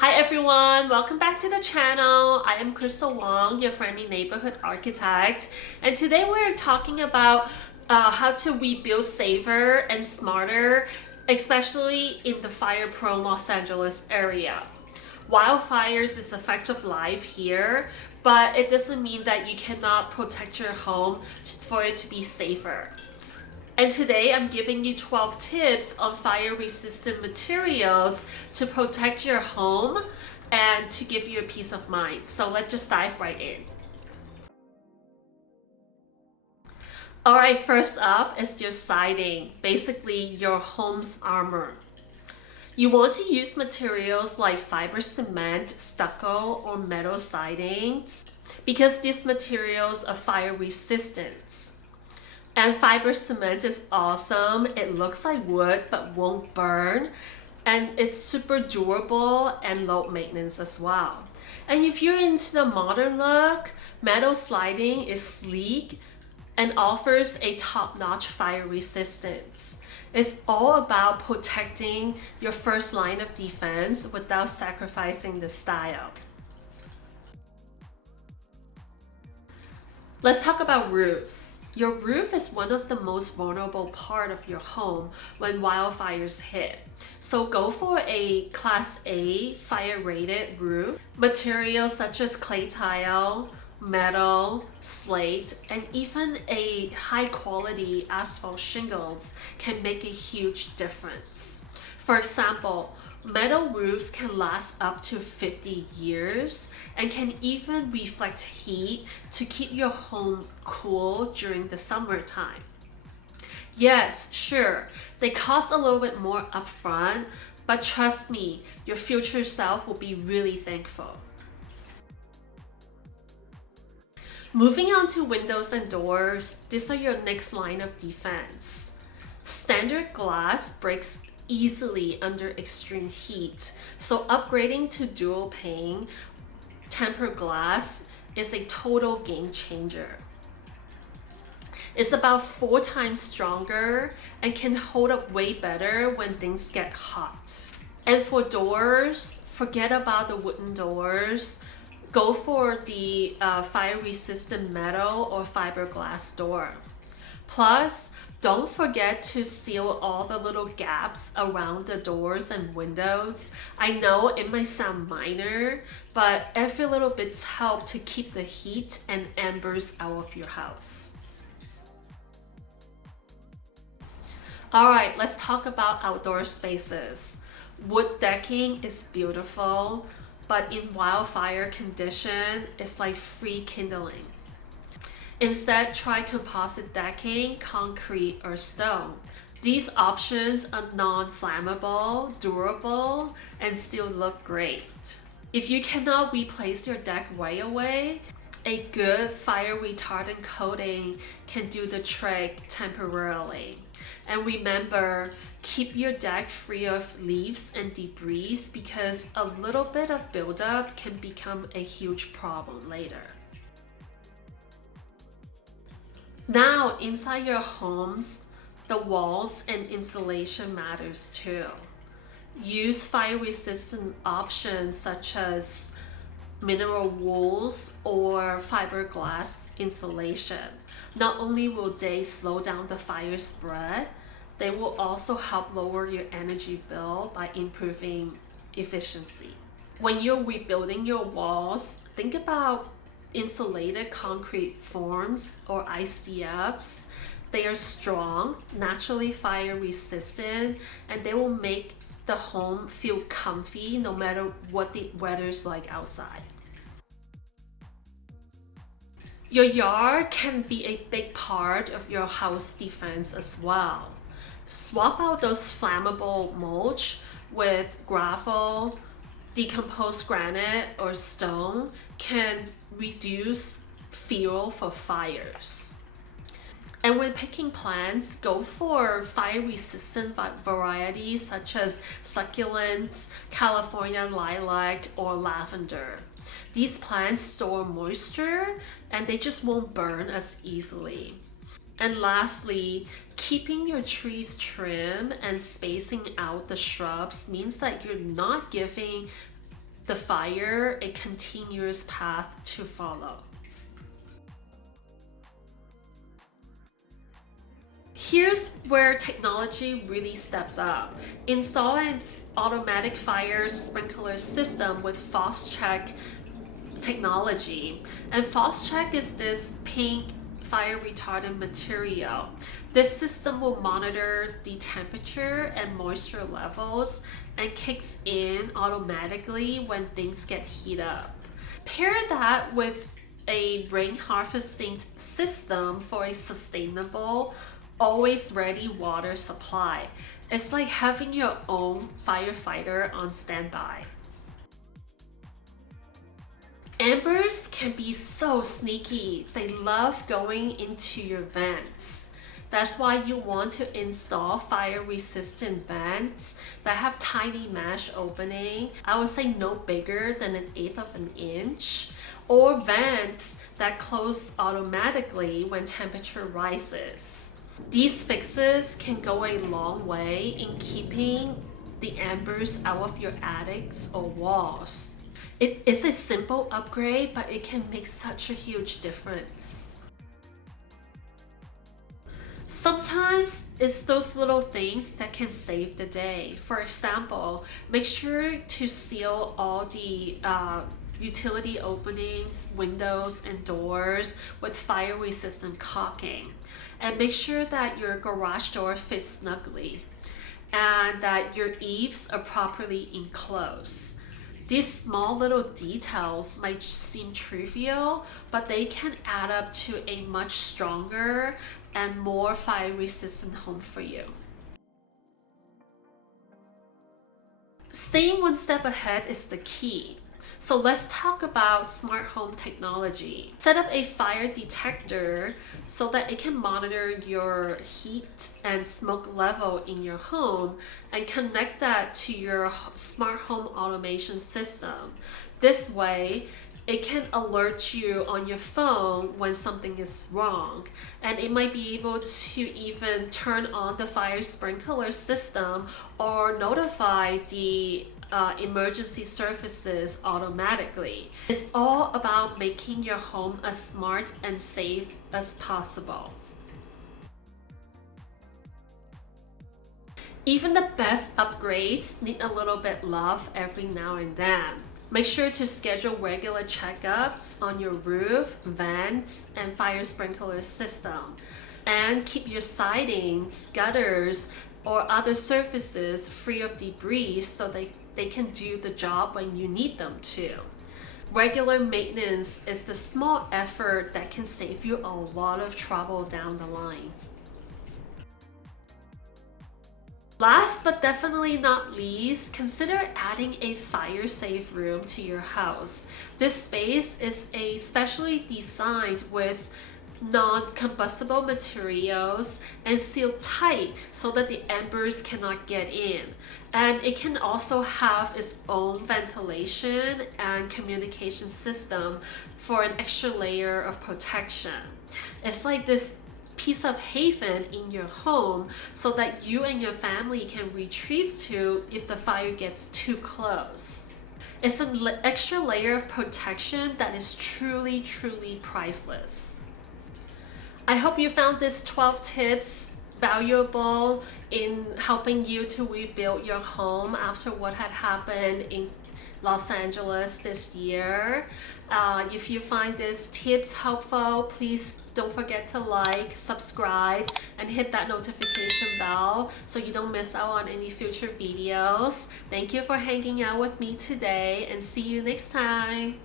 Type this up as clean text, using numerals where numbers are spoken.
Hi everyone, welcome back to the channel. I am Crystal Wong, your friendly neighborhood architect, and today we're talking about how to rebuild safer and smarter, especially in the fire-prone Los Angeles area. Wildfires is a fact of life here, but it doesn't mean that you cannot protect your home for it to be safer. And today I'm giving you 12 tips on fire-resistant materials to protect your home and to give you a peace of mind. So let's just dive right in. Alright, first up is your siding, basically your home's armor. You want to use materials like fiber cement, stucco, or metal sidings because these materials are fire resistant. And fiber cement is awesome. It looks like wood but won't burn. And it's super durable and low maintenance as well. And if you're into the modern look, metal sliding is sleek and offers a top-notch fire resistance. It's all about protecting your first line of defense without sacrificing the style. Let's talk about roofs. Your roof is one of the most vulnerable part of your home when wildfires hit. So go for a Class A fire-rated roof. Materials such as clay tile, metal, slate, and even a high-quality asphalt shingles can make a huge difference. For example, metal roofs can last up to 50 years and can even reflect heat to keep your home cool during the summertime. Yes, sure, they cost a little bit more upfront, but trust me, your future self will be really thankful. Moving on to windows and doors, these are your next line of defense. Standard glass breaks easily under extreme heat, so upgrading to dual pane tempered glass is a total game changer. It's about 4 times stronger and can hold up way better when things get hot. And for doors, forget about the wooden doors. Go for the fire-resistant metal or fiberglass door. Plus, don't forget to seal all the little gaps around the doors and windows. I know it might sound minor, but every little bit's help to keep the heat and embers out of your house. Alright, let's talk about outdoor spaces. Wood decking is beautiful, but in wildfire condition, it's like free kindling. Instead, try composite decking, concrete, or stone. These options are non-flammable, durable, and still look great. If you cannot replace your deck right away, a good fire retardant coating can do the trick temporarily. And remember, keep your deck free of leaves and debris because a little bit of buildup can become a huge problem later. Now, inside your homes, the walls and insulation matters too. Use fire-resistant options such as mineral wools or fiberglass insulation. Not only will they slow down the fire spread, they will also help lower your energy bill by improving efficiency. When you're rebuilding your walls, think about insulated concrete forms or ICFs. They are strong, naturally fire resistant, and they will make the home feel comfy no matter what the weather's like outside. Your yard can be a big part of your house defense as well. Swap out those flammable mulch with gravel, decomposed granite, or stone can reduce fuel for fires. And when picking plants, go for fire-resistant varieties such as succulents, California lilac, or lavender. These plants store moisture and they just won't burn as easily. And lastly, keeping your trees trim and spacing out the shrubs means that you're not giving the fire a continuous path to follow. Here's where technology really steps up. Install an automatic fire sprinkler system with Phos Chek technology. And Phos Chek is this pink fire retardant material. This system will monitor the temperature and moisture levels and kicks in automatically when things get heated up. Pair that with a rain harvesting system for a sustainable, always ready water supply. It's like having your own firefighter on standby. Embers can be so sneaky. They love going into your vents. That's why you want to install fire-resistant vents that have tiny mesh opening. I would say no bigger than 1/8 of an inch, or vents that close automatically when temperature rises. These fixes can go a long way in keeping the embers out of your attics or walls. It is a simple upgrade, but it can make such a huge difference. Sometimes it's those little things that can save the day. For example, make sure to seal all the utility openings, windows, and doors with fire-resistant caulking. And make sure that your garage door fits snugly and that your eaves are properly enclosed. These small little details might seem trivial, but they can add up to a much stronger and more fire-resistant home for you. Staying one step ahead is the key. So let's talk about smart home technology. Set up a fire detector so that it can monitor your heat and smoke level in your home and connect that to your smart home automation system. This way, it can alert you on your phone when something is wrong, and it might be able to even turn on the fire sprinkler system or notify the emergency services automatically. It's all about making your home as smart and safe as possible. Even the best upgrades need a little bit love every now and then. Make sure to schedule regular checkups on your roof, vents, and fire sprinkler system. And keep your sidings, gutters, or other surfaces free of debris so they can do the job when you need them to. Regular maintenance is the small effort that can save you a lot of trouble down the line. Last but definitely not least, consider adding a fire-safe room to your house. This space is specially designed with non-combustible materials and sealed tight so that the embers cannot get in. And it can also have its own ventilation and communication system for an extra layer of protection. It's like this piece of haven in your home so that you and your family can retrieve to if the fire gets too close. It's an extra layer of protection that is truly, truly priceless. I hope you found this 12 tips valuable in helping you to rebuild your home after what had happened in Los Angeles this year. If you find these tips helpful, please don't forget to like, subscribe, and hit that notification bell so you don't miss out on any future videos. Thank you for hanging out with me today, and see you next time.